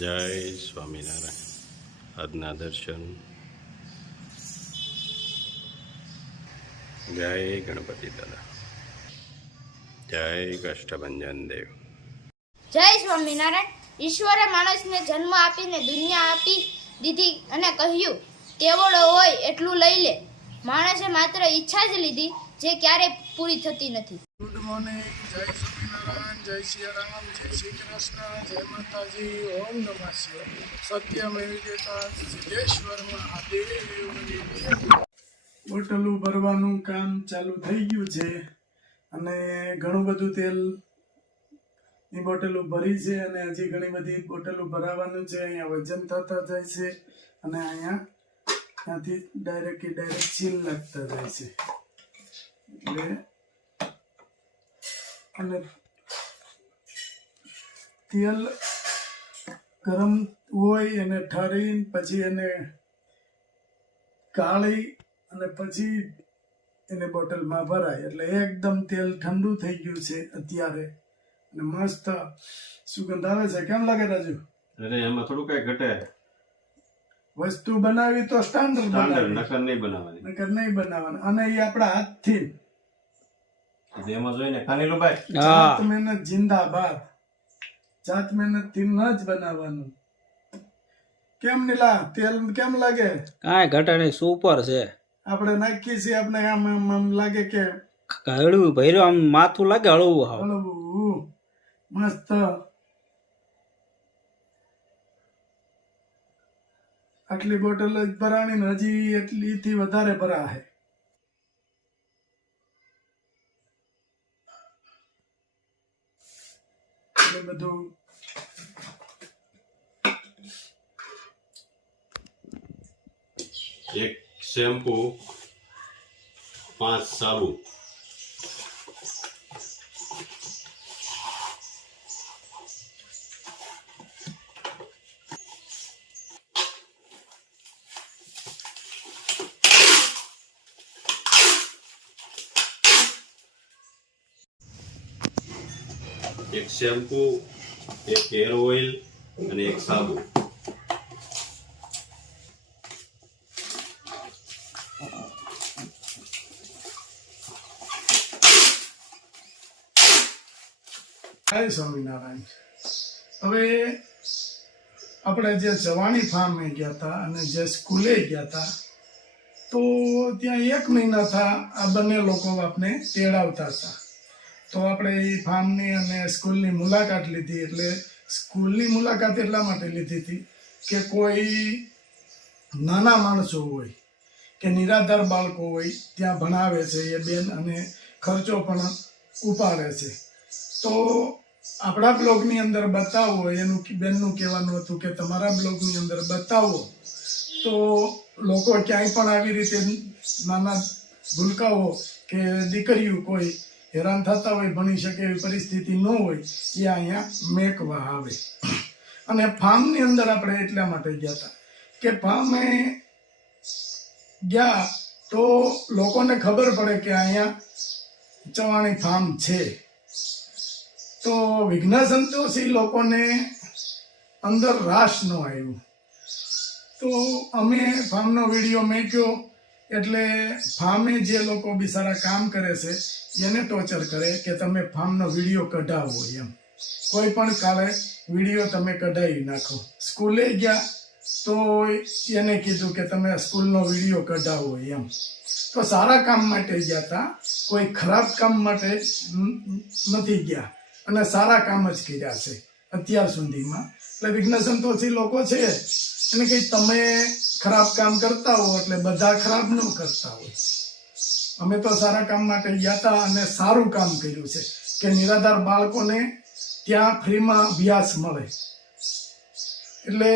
જય સ્વામિનારાયણ. આજના દર્શન. જય ગણપતિ દાદા. જય કષ્ટભંજન દેવ. જય સ્વામિનારાયણ. ઈશ્વરે માણસને જન્મ આપીને દુનિયા આપી દીધી અને કહ્યું તેવડો હોય એટલું લઈ લે. માણસે માત્ર ઈચ્છા જ લીધી જે ક્યારે પૂરી થતી નથી. Good morning. જય સ્વામિનારાયણ. જય શ્રી રામ. જય શ્રી કૃષ્ણ. જય માતાજી. ઓમ નમઃ શિવાય. સત્યમેવ જયતા સિદ્ધેશ્વર મહાદેવ. બોટલું ભરવાનું કામ ચાલુ થઈ ગયું છે અને ઘણું બધું તેલ ની બોટલો ભરી છે અને હજી ઘણી બધી બોટલો ભરાવાનું છે. અહીંયા વજન થતા જાય છે અને અહીંયા ત્યાંથી ડાયરેક્ટ સીલ લાગતા જાય છે. એટલે અને તેલ ગરમ હોય એને ઠરી પછી એને ગાળી અને પછી એને બોટલમાં ભરાય. એટલે એકદમ તેલ ઠંડુ થઈ ગયું છે અત્યારે અને મસ્ત સુગંધ આવે છે. કેમ લાગે રાજુ? અરે એમાં થોડું કઈ ઘટે. વસ્તુ બનાવી તો સ્ટાન્ડર્ડ નકર નહીં બનાવવાની. અને એ આપણા હાથથી એમાં જોઈને ખાનેલું ભાઈ. જાત મહેનત જિંદાબાદ. જાત મહેનત થી ન જ બનાવવાનું. કેમ નીલા તેલ કેમ લાગે? કાંઈ ઘટે નહીં, સુપર છે. આપણે નાખીએ છીએ આપણે આમ લાગે કે હળવું ભર્યું, આમ માથું લાગે હળવું. હળવું મસ્ત. આટલી બોટલ જ ભરાણી ને હજી એટલી થી વધારે ભરા છે. બધું એક શેમ્પુ, 5 સાબુ, એક શેમ્પુ, એક હેર ઓઇલ અને એક સાબુ. જય સ્વામિનારાયણ. હવે આપણે જે જવાણી ફાર્મે ગયા હતા અને જે સ્કૂલે ગયા હતા તો ત્યાં 1 મહિના થા આ બંને લોકો આપણે તેડાવતા હતા. તો આપણે એ ફાર્મની અને સ્કૂલની મુલાકાત લીધી. એટલે સ્કૂલની મુલાકાત એટલા માટે લીધી હતી કે કોઈ નાના માણસો હોય કે નિરાધાર બાળકો હોય ત્યાં ભણાવે છે એ બેન અને ખર્ચો પણ ઉપાડે છે. તો આપણા બ્લોગની અંદર બતાવો એનું બેનનું કહેવાનું હતું કે તમારા બ્લોગની અંદર બતાવો તો લોકો ક્યાંય પણ આવી રીતે નાના ભૂલકાઓ કે દીકરીઓ કોઈ હેરાન થતા હોય, ભણી શકે એવી પરિસ્થિતિ ન હોય, એ અહીંયા મેકવા આવે. અને ફાર્મની અંદર આપણે એટલા માટે ગયા હતા કે ફાર્મે ગયા તો લોકોને ખબર પડે કે અહીંયા ચવાણી ફાર્મ છે. તો વિઘ્ન સંતોષી લોકોને અંદર રાસ ન આવ્યું. તો અમે ફાર્મનો વિડીયો મેક્યો. એટલે ફાર્મે જે લોકો બિચારા કામ કરે છે એને ટોર્ચર કરે કે તમે ફાર્મનો વિડીયો કઢાવો એમ. કોઈ પણ કાળે વિડીયો તમે કઢાવી નાખો. સ્કૂલે ગયા તો એને કીધું કે તમે સ્કૂલનો વિડીયો કઢાવો એમ. તો સારા કામ માટે ગયા હતા, કોઈ ખરાબ કામ માટે નથી ગયા અને સારા કામ જ કર્યા છે અત્યાર સુધીમાં. એટલે વિઘ્ન સંતોષી લોકો છે એને કંઈ તમે ખરાબ કામ કરતા હો એટલે બધા ખરાબ ન કરતા હોય. અમે તો સારા કામ માટે ગયા હતા અને સારું કામ કર્યું છે કે નિરાધાર બાળકોને ત્યાં ફ્રીમાં અભ્યાસ મળે. એટલે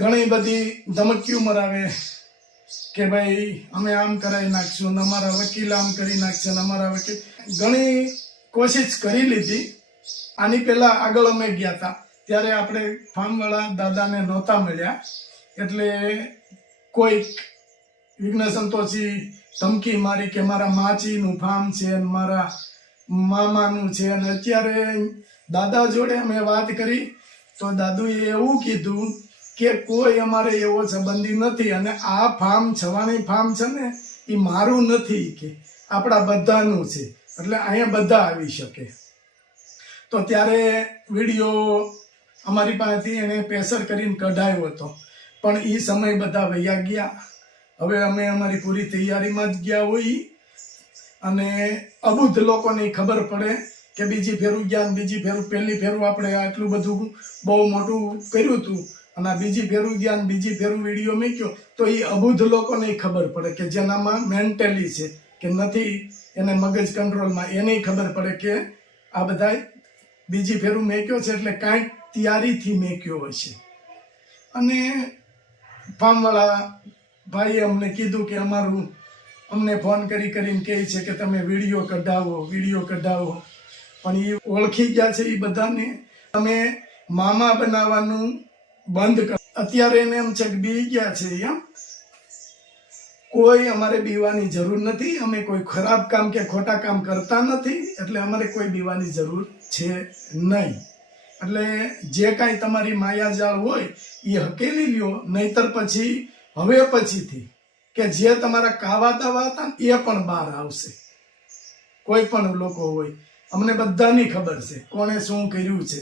ઘણી બધી ધમકીઓ મરાવે કે ભાઈ અમે આમ કરાવી નાખશું ને અમારા વકીલ આમ કરી નાખશે ને અમારા વકીલ. ઘણી કોશિશ કરી લીધી. આની પહેલા આગળ અમે ગયા હતા ત્યારે આપણે ફાર્મવાળા દાદાને નહોતા મળ્યા. એટલે કોઈ વિઘ્ન સંતોષી ધમકી મારી કે મારા માચીનું ફાર્મ છે અને મારા મામાનું છે. અને અત્યારે દાદા જોડે અમે વાત કરી તો દાદુએ એવું કીધું કે કોઈ અમારે એવો સંબંધી નથી, અને આ ફાર્મ છવાણી ફાર્મ છે ને એ મારું નથી, કે આપણા બધાનું છે, એટલે અહીંયા બધા આવી શકે. તો ત્યારે વિડીયો અમારી પાસેથી એને પ્રેશર કરીને કઢાયો હતો, પણ એ સમય બધા વયા ગયા. હવે અમે અમારી પૂરી તૈયારીમાં જ ગયા હોઈ, અને અબુદ્ધ લોકોને ખબર પડે કે બીજી ફેરું ગયા, બીજી ફેરું, પહેલી ફેરું આપણે આટલું બધું બહુ મોટું કર્યું હતું, અને આ બીજી ફેરું ગયા, બીજી ફેરું વિડીયો મૂક્યો, તો એ અબુદ્ધ લોકોને ખબર પડે કે જેનામાં મેન્ટલી છે કે નથી, એને મગજ કંટ્રોલમાં, એને ખબર પડે કે આ બધા બીજી ફેરું મેક્યો છે એટલે કાંઈક તૈયારીથી મેક્યો હશે. અને ફાર્મવાળા ભાઈએ અમને કીધું કે અમને ફોન કરીને કહે છે કે તમે વિડીયો કઢાવો, પણ એ ઓળખી ગયા છે એ બધાને. તમે મામા બનાવવાનું બંધ કરો. અત્યારે એને એમ છે કે બી ગયા છે. એમ કોઈ અમારે બીવાની જરૂર નથી. અમે કોઈ ખરાબ કામ કે ખોટા કામ કરતા નથી, એટલે અમારે કોઈ બીવાની જરૂર છે નહીં. એટલે જે કાંઈ તમારી માયાજાળ હોય એ હકેલી લ્યો, નહીતર પછી હવે પછીથી કે જે તમારા કાવા દાવા હતા ને એ પણ બહાર આવશે. કોઈ પણ લોકો હોય, અમને બધાની ખબર છે કોણે શું કર્યું છે,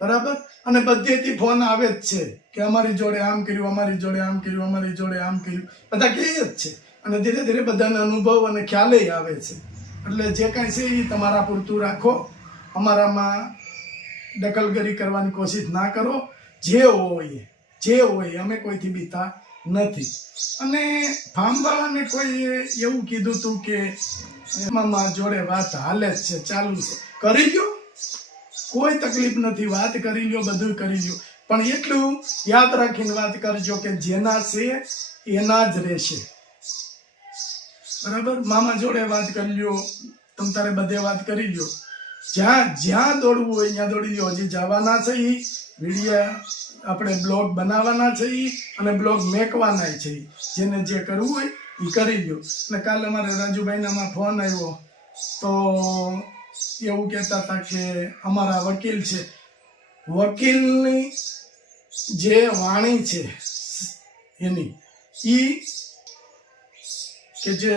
બરાબર. અને બધેથી ફોન આવે જ છે કે અમારી જોડે આમ કર્યું, અમારી જોડે આમ કર્યું, અમારી જોડે આમ કર્યું, બધા કહે જ છે. અને ધીરે ધીરે બધાને અનુભવ અને ખ્યાલે આવે છે. એટલે જે કાંઈ છે એ તમારા પૂરતું રાખો, અમારામાં દખલગીરી કરવાની કોશિશ ના કરો. જે હોય અમે કોઈથી બીતા નથી. અને ફાર્મવાળાને કોઈ એવું કીધું હતું કે મામા જોડે વાત હાલે જ છે, ચાલુ છે, કરી લ્યો, કોઈ તકલીફ નથી, વાત કરી લ્યો, બધું કરી લ્યો. પણ એટલું યાદ રાખીને વાત કરજો કે જેના છે એના જ રહેશે, બરાબર. મામા જોડે વાત કરી લ્યો, તમ તારે બધે વાત કરી લ્યો, જ્યાં દોડવું હોય ત્યાં દોડી લ્યો. હજી જવાના છે એ વિડીયો, આપણે બ્લોગ બનાવવાના છે અને બ્લોગ મેકવાના છે. જેને જે કરવું હોય એ કરી લ્યો. અને કાલે અમારે રાજુભાઈનામાં ફોન આવ્યો, તો એવું કહેતા હતા કે અમારા વકીલ છે, વકીલની જે વાણી છે એની કે જે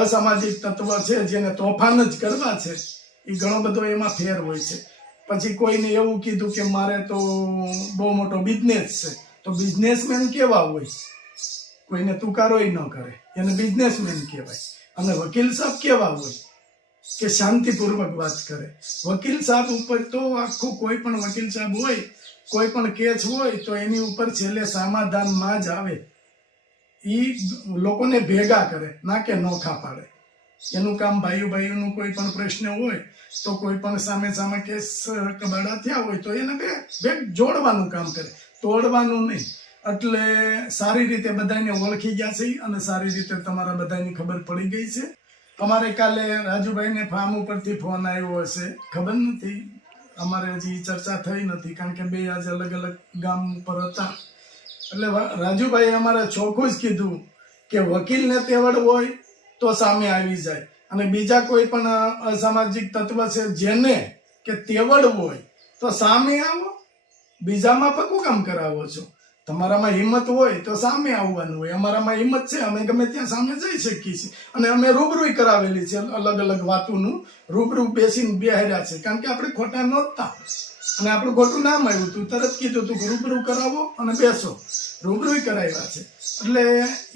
અસામાજિક તત્વ છે જેને તોફાન જ કરવા છે, એ ઘણો બધો એમાં ફેર હોય છે. પછી કોઈને એવું કીધું કે મારે તો બહુ મોટો બિઝનેસ છે, તો બિઝનેસમેન કેવા હોય, કોઈને તુકારોય ન કરે, એને બિઝનેસમેન કહેવાય. અને વકીલ સાહેબ કેવા હોય કે શાંતિપૂર્વક વાત કરે. વકીલ સાહેબ ઉપર તો આખું કોઈ પણ વકીલ સાહેબ હોય, કોઈ પણ કેસ હોય તો એની ઉપર છેલ્લે સમાધાનમાં જ આવે. એ લોકોને ભેગા કરે, ના કે નોખા પાડે. એનું કામ ભાઈઓનું કોઈ પણ પ્રશ્ન હોય તો કોઈ પણ સામે કેસ કબાડા થયા હોય તો એને ભેગ જોડવાનું કામ કરે, તોડવાનું નહીં. એટલે સારી રીતે બધાને ઓળખી ગયા છે અને સારી રીતે તમારા બધાની ખબર પડી ગઈ છે. અમારે કાલે રાજુભાઈને ફાર્મ ઉપરથી ફોન આવ્યો હશે, ખબર નથી, અમારે હજી ચર્ચા થઈ નથી, કારણ કે બે આજે અલગ અલગ ગામ ઉપર હતા. એટલે રાજુભાઈ અમારે ચોખ્ખું જ કીધું કે વકીલને તેવડ હોય તો સામે આવી જાય, અને બીજા કોઈ પણ અસામાજિક તત્વ છે જેને કે તેવડ હોય તો સામે આવો. બીજામાં પક્કું કામ કરાવો છો, તમારામાં હિંમત હોય તો સામે આવવાનું હોય. અમારામાં હિંમત છે, અમે ગમે ત્યાં સામે જઈ શકીએ છીએ. અને અમે રૂબરૂ કરાવેલી છે, અલગ અલગ વાતોનું રૂબરૂ બેસીને બેહાર્યા છે, કારણ કે આપણે ખોટા નહોતા અને આપણું ખોટું નામ આવ્યું હતું. તરત કીધું હતું કે રૂબરૂ કરાવો અને બેસો, રૂબરૂ કરાવ્યા છે. એટલે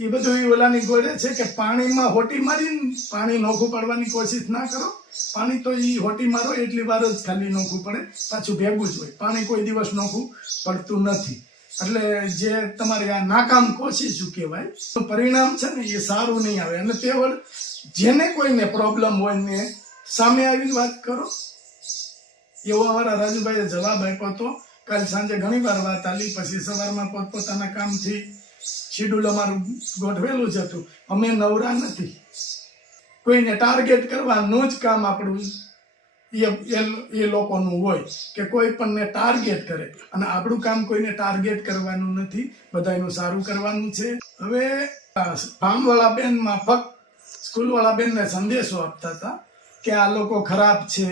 એ બધું એ ઓલાની ગોળે છે કે પાણીમાં હોટી મારીને પાણી નોખું પાડવાની કોશિશ ના કરો. પાણી તો એ હોટી મારો એટલી વાર જ ખાલી નોખું પડે, પાછું ભેગું જ હોય. પાણી કોઈ દિવસ નોખું પડતું નથી. એટલે જે તમારી આ નાકામ કોશિશ કહેવાય, તો પરિણામ છે ને એ સારું નહીં આવે. અને તે વડ જેને કોઈને પ્રોબ્લેમ હોય ને સામે આવીને વાત કરો, એવો અમારા રાજુભાઈએ જવાબ આપ્યો હતો. કાલ સાંજે ઘણી વાર વાત આલી, પછી સવારમાં પોતપોતાના કામથી શેડ્યુલ અમારું ગોઠવેલું જ હતું. અમે નવરા નથી, કોઈને ટાર્ગેટ કરવાનું જ કામ આપણું એ લોકોનું હોય કે કોઈ પણને ટાર્ગેટ કરે. અને આપણું કામ કોઈને ટાર્ગેટ કરવાનું નથી, બધાનું સારું કરવાનું છે. હવે ફાર્મવાળા બેન માફક સ્કૂલવાળા બેનને સંદેશો આપતા હતા કે આ લોકો ખરાબ છે,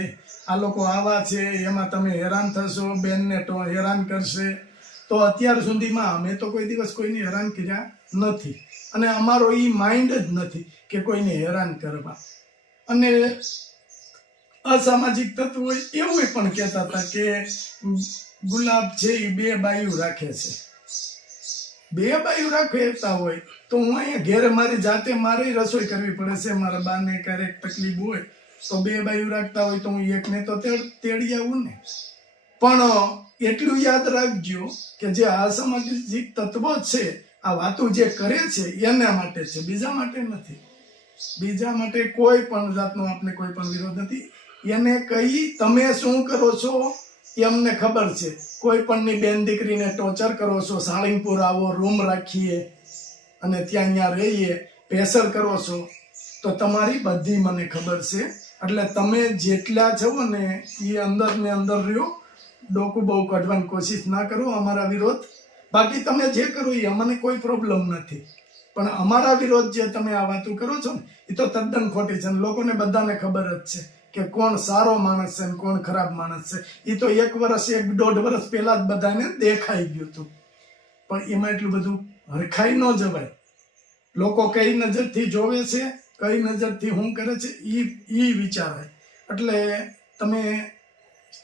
આ લોકો આવા છે, એમાં તમે હેરાન થશો, બેનને તો હેરાન કરશે. તો અત્યાર સુધીમાં અમે તો કોઈ દિવસ કોઈને હેરાન કર્યા નથી અને અમારો એ માઇન્ડ જ નથી કે કોઈને હેરાન કરવા. અને અસામાજિક તત્વો એવું પણ કહેતા હતા કે ગુલાબ છે એ 2 બાયું રાખે છે. 2 બાયું રાખતા હોય તો હું અહીંયા ઘેર મારી જાતે મારે રસોઈ કરવી પડે છે. મારા બાને ક્યારેક તકલીફ હોય તો 2 બાયું રાખતા હોય તો હું એકને તો તેડી આવું ને. પણ એટલું યાદ રાખજો કે જે અસામાજિક તત્વો છે આ વાતો જે કરે છે એના માટે છે, બીજા માટે નથી. બીજા માટે કોઈ પણ જાતનો આપણે કોઈ પણ વિરોધ નથી. એને કહી તમે શું કરો છો એ અમને ખબર છે. કોઈ પણની બેન દીકરીને ટોર્ચર કરો છો, સાળીંગપુર આવો, રૂમ રાખીએ અને ત્યાં અહીંયા રહીએ, પ્રેશર કરો છો, તો તમારી બધી મને ખબર છે. એટલે તમે જેટલા છો ને એ અંદર ને અંદર રહ્યો, ડોકું બહુ કાઢવાની કોશિશ ના કરો અમારા વિરોધ. બાકી તમે જે કરો એ અમને કોઈ પ્રોબ્લેમ નથી, પણ અમારા વિરોધ જે તમે આ વાતો કરો છો ને એ તો તદ્દન ખોટી છે. લોકોને બધાને ખબર જ છે કે કોણ સારો માણસ છે ને કોણ ખરાબ માણસ છે. એ તો 1 વર્ષ 1.5 વર્ષ પહેલા જ બધાને દેખાઈ ગયું હતું. પણ એમાં એટલું બધું હરખાઈ ન જવાય. લોકો કઈ નજરથી જોવે છે, કઈ નજરથી શું કરે છે એ વિચારાય. એટલે તમે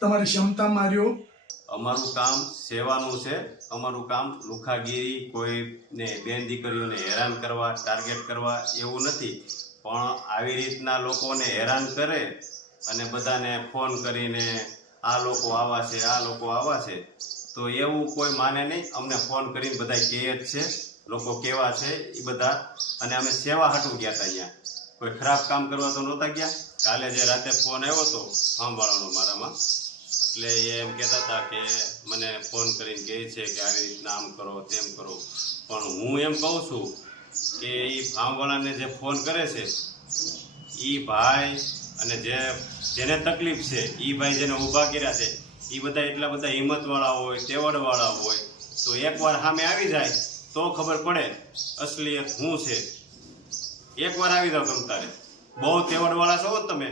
તમારી ક્ષમતા માર્યો. અમારું કામ સેવાનું છે. અમારું કામ લુખાગીરી, કોઈને બેન દીકરીઓને હેરાન કરવા, ટાર્ગેટ કરવા એવું નથી. પણ આવી રીતના લોકોને હેરાન કરે અને બધાને ફોન કરીને આ લોકો આવા છે, આ લોકો આવા છે, તો એવું કોઈ માને નહીં. અમને ફોન કરીને બધા કહે જ છે લોકો કેવા છે એ બધા. અને અમે સેવા હાટું ગયા હતા. અહીંયા કોઈ ખરાબ કામ કરવા તો નહોતા ગયા. કાલે જે રાતે ફોન આવ્યો હતો ફાર્મવાળાનો મારામાં, એટલે એ એમ કહેતા હતા કે મને ફોન કરીને કહે છે કે આવી રીતના આમ કરો, તેમ કરો. પણ હું એમ કહું છું કે એ ફાર્મવાળાને જે ફોન કરે છે એ ભાઈ અને જેને તકલીફ છે એ ભાઈ જેને ઊભા કર્યા છે એ બધા એટલા બધા હિંમતવાળા હોય, તેવડવાળા હોય. તો એકવાર સામે આવી જાય તો ખબર પડે અસલિયત શું છે. એકવાર આવી જાવ તમે તારે, બહુ તેવડવાળા છો તમે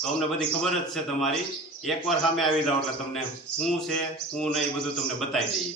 તો અમને બધી ખબર જ છે તમારી. એકવાર સામે આવી જાવ એટલે તમને શું છે શું નહીં બધું તમને બતાવી દઈએ.